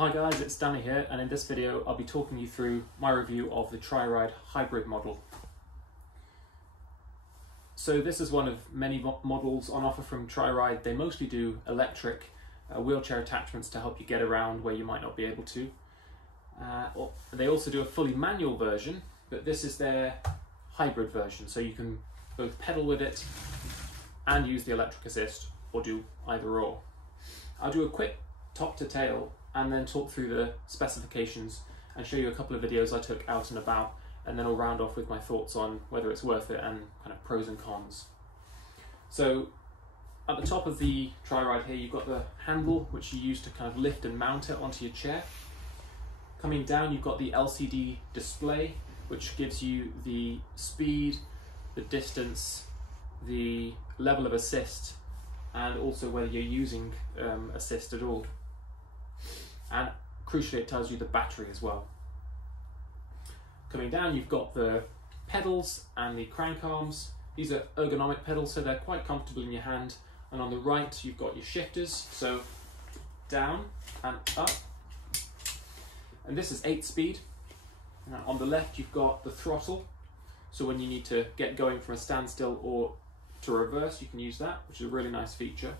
Hi guys, it's Danny here, and in this video I'll be talking you through my review of the Triride Hybrid model. So this is one of many models on offer from Triride. They mostly do electric wheelchair attachments to help you get around where you might not be able to. They also do a fully manual version, but this is their hybrid version, so you can both pedal with it and use the electric assist, or do either or. I'll do a quick top to tail and then talk through the specifications and show you a couple of videos I took out and about, and then I'll round off with my thoughts on whether it's worth it and kind of pros and cons. So at the top of the Triride here, you've got the handle which you use to kind of lift and mount it onto your chair. Coming down, you've got the LCD display which gives you the speed, the distance, the level of assist, and also whether you're using assist at all. And crucially, it tells you the battery as well. Coming down, you've got the pedals and the crank arms. These are ergonomic pedals, so they're quite comfortable in your hand. And on the right, you've got your shifters, so down and up. And this is 8-speed. Now, on the left, you've got the throttle. So when you need to get going from a standstill or to reverse, you can use that, which is a really nice feature.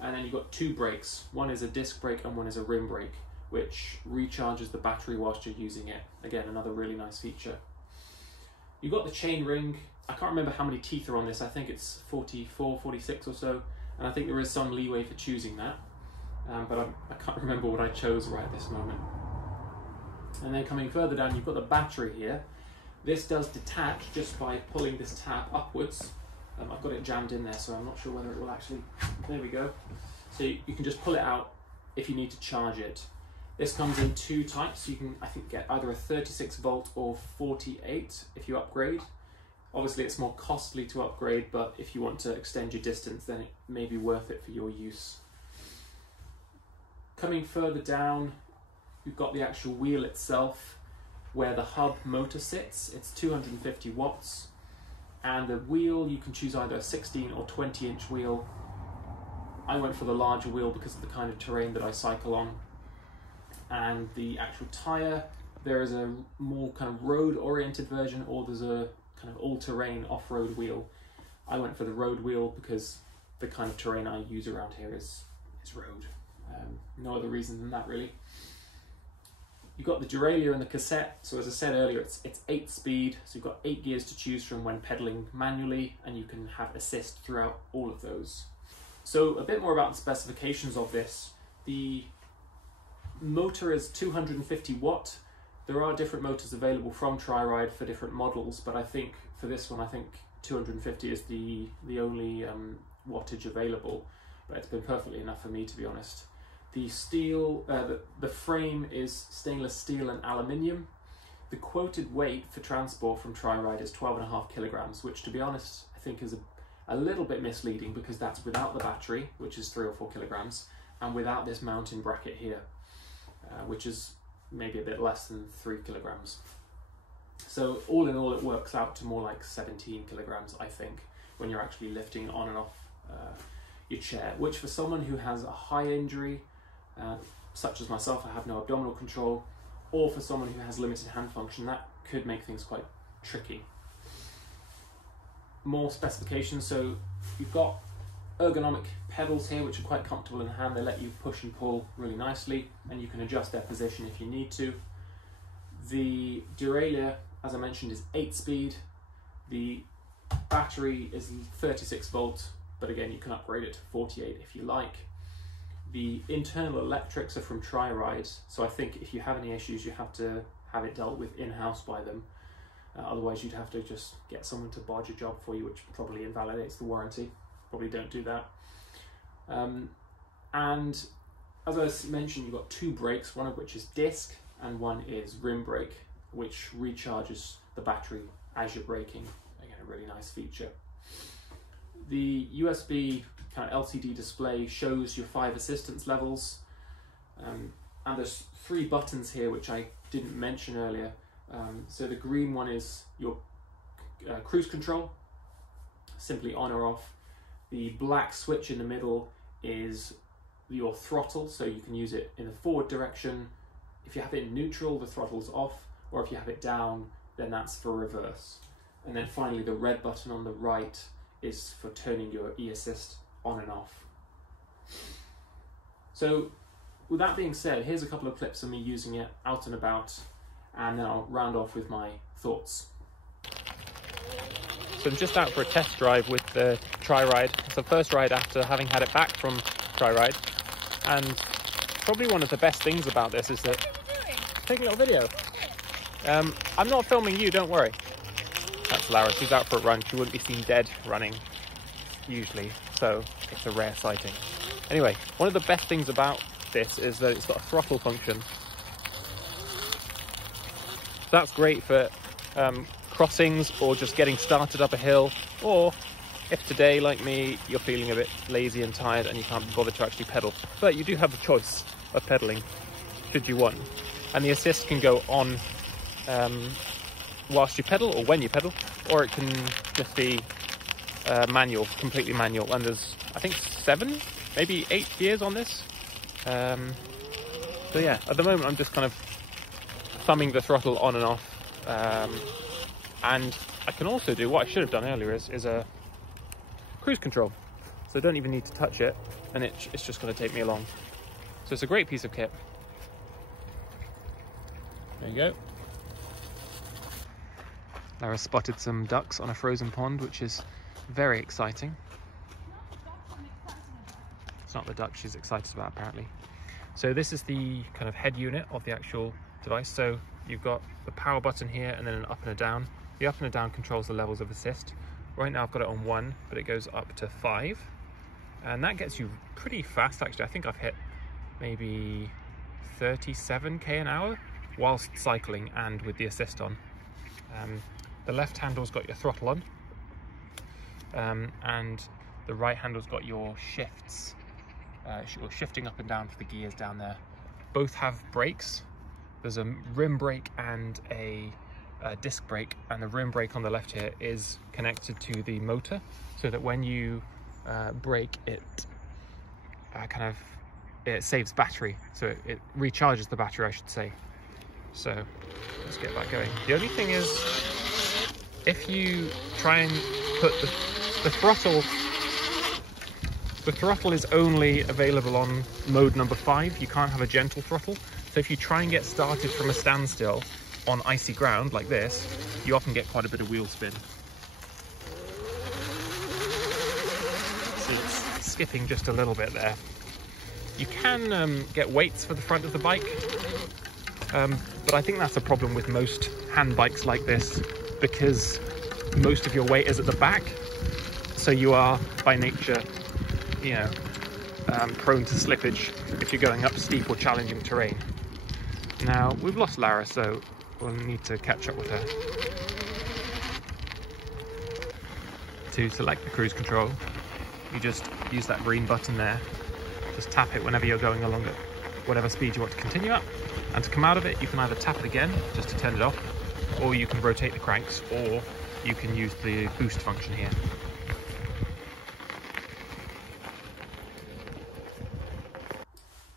And then you've got two brakes. One is a disc brake and one is a rim brake, which recharges the battery whilst you're using it. Again, another really nice feature. You've got the chain ring. I can't remember how many teeth are on this. I think it's 44, 46 or so. And I think there is some leeway for choosing that. But I can't remember what I chose right at this moment. And then coming further down, you've got the battery here. This does detach just by pulling this tab upwards. I've got it jammed in there, so I'm not sure whether it will actually... There we go. So you can just pull it out if you need to charge it. This comes in two types. You can, I think, get either a 36 volt or 48 if you upgrade. Obviously, it's more costly to upgrade, but if you want to extend your distance, then it may be worth it for your use. Coming further down, you've got the actual wheel itself, where the hub motor sits. It's 250 watts. And the wheel, you can choose either a 16 or 20-inch wheel. I went for the larger wheel because of the kind of terrain that I cycle on. And the actual tyre, there is a more kind of road-oriented version, or there's a kind of all-terrain off-road wheel. I went for the road wheel because the kind of terrain I use around here is road. No other reason than that, really. You've got the derailleur and the cassette. So as I said earlier, it's 8-speed, so you've got 8 gears to choose from when pedaling manually, and you can have assist throughout all of those. So a bit more about the specifications of this. The motor is 250 watt. There are different motors available from Triride for different models, but I think for this one, I think 250 is the only wattage available, but it's been perfectly enough for me, to be honest. The steel, the frame is stainless steel and aluminium. The quoted weight for transport from Triride is 12.5 kilograms, which, to be honest, I think is a little bit misleading, because that's without the battery, which is 3 or 4 kilograms, and without this mounting bracket here, which is maybe a bit less than 3 kilograms. So all in all, it works out to more like 17 kilograms, I think, when you're actually lifting on and off your chair, which for someone who has a high injury, such as myself, I have no abdominal control, or for someone who has limited hand function, that could make things quite tricky. More specifications. So you've got ergonomic pedals here, which are quite comfortable in the hand. They let you push and pull really nicely, and you can adjust their position if you need to. The derailleur, as I mentioned, is 8-speed. The battery is 36 volt, but again, you can upgrade it to 48 if you like. The internal electrics are from Triride, so I think if you have any issues, you have to have it dealt with in-house by them. Otherwise, you'd have to just get someone to bodge a job for you, which probably invalidates the warranty. Probably don't do that. And as I mentioned, you've got two brakes, one of which is disc and one is rim brake, which recharges the battery as you're braking. Again, a really nice feature. The USB kind of LCD display shows your 5 assistance levels, and there's 3 buttons here which I didn't mention earlier. So the green one is your cruise control, simply on or off. The black switch in the middle is your throttle, so you can use it in the forward direction. If you have it in neutral, the throttle's off, or if you have it down, then that's for reverse. And then finally, the red button on the right is for turning your e-assist on and off. So with that being said, here's a couple of clips of me using it out and about, and then I'll round off with my thoughts. So I'm just out for a test drive with the Triride. It's the first ride after having had it back from Triride, and probably one of the best things about this is that... Take a little video. I'm not filming you, don't worry. That's Lara, she's out for a run. She wouldn't be seen dead running, usually, so it's a rare sighting. Anyway, one of the best things about this is that it's got a throttle function. So that's great for crossings or just getting started up a hill, or if today, like me, you're feeling a bit lazy and tired and you can't be bothered to actually pedal. But you do have the choice of pedaling, should you want. And the assist can go on whilst you pedal or when you pedal, or it can just be manual, completely manual. And there's, I think, 7, maybe 8 gears on this. So yeah, at the moment I'm just kind of thumbing the throttle on and off. And I can also do, what I should have done earlier is a cruise control. So I don't even need to touch it, and it's just going to take me along. So it's a great piece of kit. There you go. Lara spotted some ducks on a frozen pond, which is very exciting. It's not the duck she's excited about, apparently. So this is the kind of head unit of the actual device. So you've got the power button here and then an up and a down. The up and a down controls the levels of assist. Right now I've got it on 1, but it goes up to 5. And that gets you pretty fast, actually. I think I've hit maybe 37k an hour whilst cycling and with the assist on. The left handle's got your throttle on, and the right handle's got your shifts, or shifting up and down for the gears down there. Both have brakes. There's a rim brake and a disc brake, and the rim brake on the left here is connected to the motor, so that when you brake, it it saves battery, so it recharges the battery, I should say. So let's get that going. The only thing is, if you try and put the throttle is only available on mode number 5. You can't have a gentle throttle. So if you try and get started from a standstill on icy ground like this, you often get quite a bit of wheel spin. So it's skipping just a little bit there. You can get weights for the front of the bike, but I think that's a problem with most hand bikes like this, because most of your weight is at the back, so you are by nature, you know, prone to slippage if you're going up steep or challenging terrain. Now we've lost Lara, so we'll need to catch up with her. To select the cruise control, you just use that green button there. Just tap it whenever you're going along at whatever speed you want to continue at, and to come out of it you can either tap it again just to turn it off, or you can rotate the cranks, or you can use the boost function here.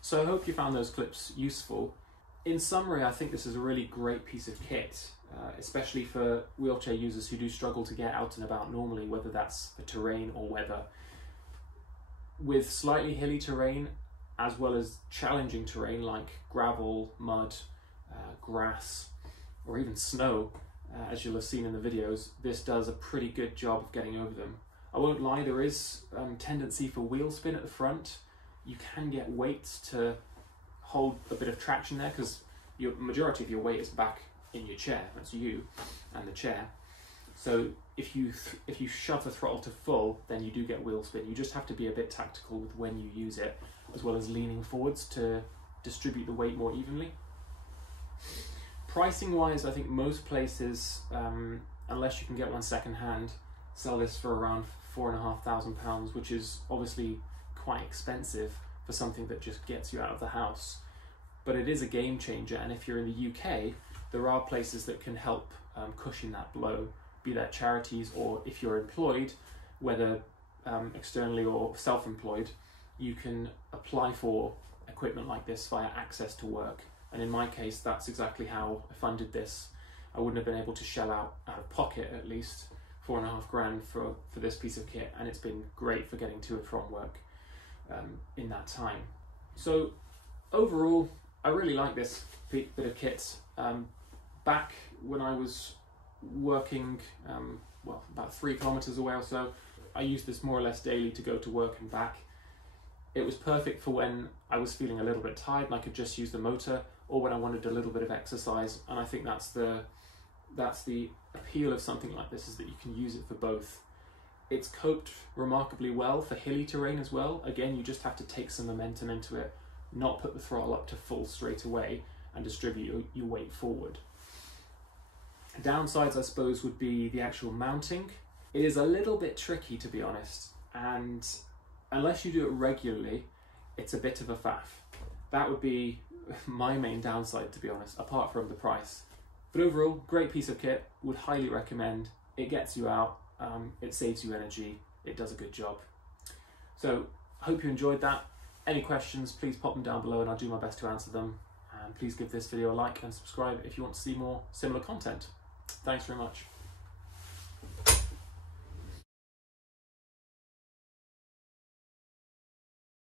So I hope you found those clips useful. In summary, I think this is a really great piece of kit, especially for wheelchair users who do struggle to get out and about normally, whether that's the terrain or weather. With slightly hilly terrain, as well as challenging terrain like gravel, mud, grass, or even snow, as you'll have seen in the videos, this does a pretty good job of getting over them. I won't lie, there is tendency for wheel spin at the front. You can get weights to hold a bit of traction there, because the majority of your weight is back in your chair. That's you and the chair. So if you shove the throttle to full, then you do get wheel spin. You just have to be a bit tactical with when you use it, as well as leaning forwards to distribute the weight more evenly. Pricing wise, I think most places, unless you can get one second hand, sell this for around £4,500, which is obviously quite expensive for something that just gets you out of the house. But it is a game changer, and if you're in the UK, there are places that can help cushion that blow, be that charities, or if you're employed, whether externally or self-employed, you can apply for equipment like this via access to work. And in my case, that's exactly how I funded this. I wouldn't have been able to shell out of pocket at least $4.5 grand for this piece of kit, and it's been great for getting to and from work in that time. So overall, I really like this bit of kit. Back when I was working, well, about 3 kilometers away or so, I used this more or less daily to go to work and back. It was perfect for when I was feeling a little bit tired and I could just use the motor, or when I wanted a little bit of exercise. And I think that's the appeal of something like this, is that you can use it for both. It's coped remarkably well for hilly terrain as well. Again, you just have to take some momentum into it, not put the throttle up to full straight away, and distribute your weight forward. Downsides, I suppose, would be the actual mounting. It is a little bit tricky, to be honest, and unless you do it regularly, it's a bit of a faff. That would be my main downside, to be honest, apart from the price. But overall, great piece of kit, would highly recommend. It gets you out, it saves you energy, it does a good job. So, hope you enjoyed that. Any questions, please pop them down below and I'll do my best to answer them. And please give this video a like and subscribe if you want to see more similar content. Thanks very much.